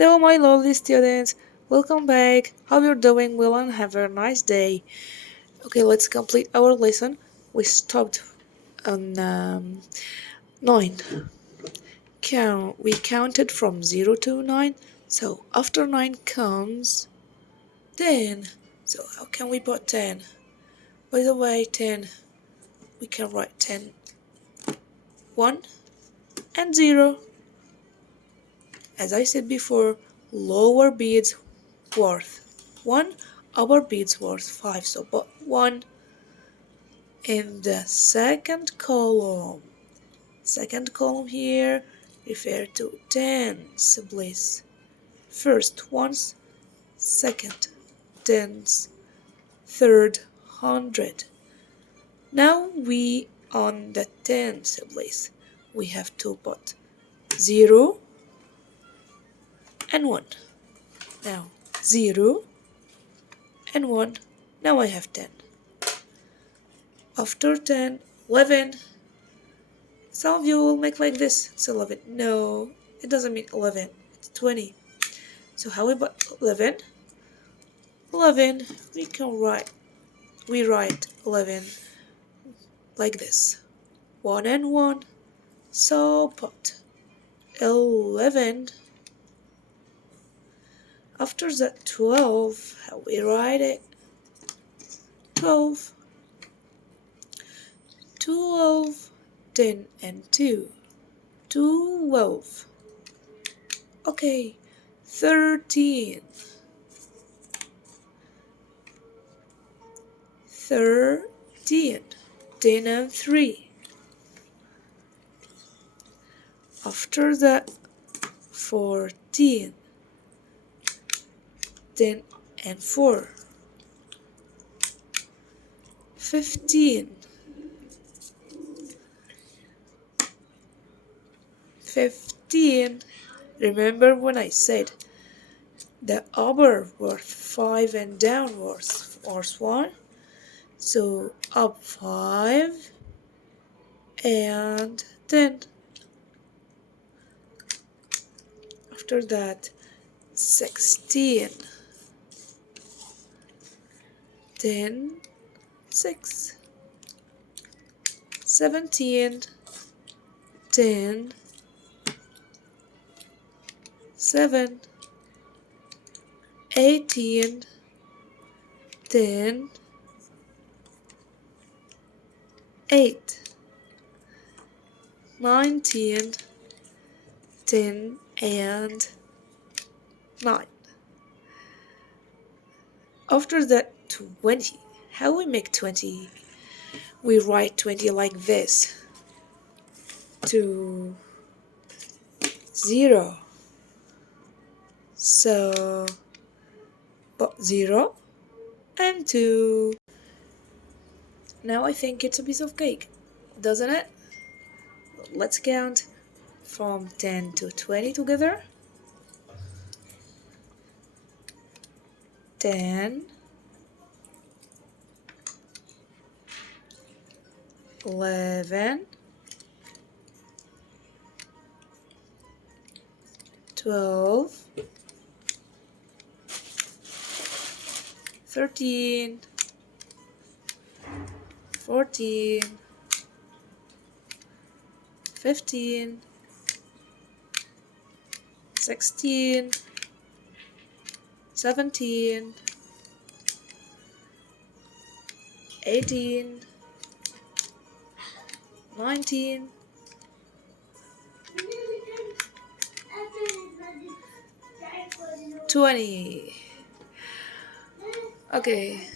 Hello, my lovely students. Welcome back. Hope you're doing well and have a nice day. Okay, let's complete our lesson. We stopped on 9. We counted from 0 to 9. So after 9 comes 10. So how can we put 10? By the way, 10, we can write 10, 1 and 0. As I said before, lower beads worth 1, upper beads worth 5. So put 1 in the second column. Second column here refer to tens, please. First ones, second tens, third hundred. Now we on the tens place. We have to put 0 and 1. Now 0 and 1. Now I have 10. After 10, 11. Some of you will make like this. It's 11. No, it doesn't mean 11. It's 20. So how about 11? 11, we write 11 like this. 1 and 1. So put 11. After that 12, how we write it? 12. 12, 10 and 2. 12. Okay, 13. 13. 10 and 3. After that 14. 10 and 4. 15. 15. Remember when I said the upper worth 5 and down worth 1? So up 5 and 10. After that 16. 10, 6. 17. 10, 7. 18. 10, 8. 19. 10 and 9. After that 20. How we make 20? We write 20 like this. 2, 0. So put 0 and 2. Now I think it's a piece of cake, doesn't it? Let's count from 10 to 20 together. 10, 11, 12, 13, 14, 15, 16, 17, 18, 19, 20. Okay,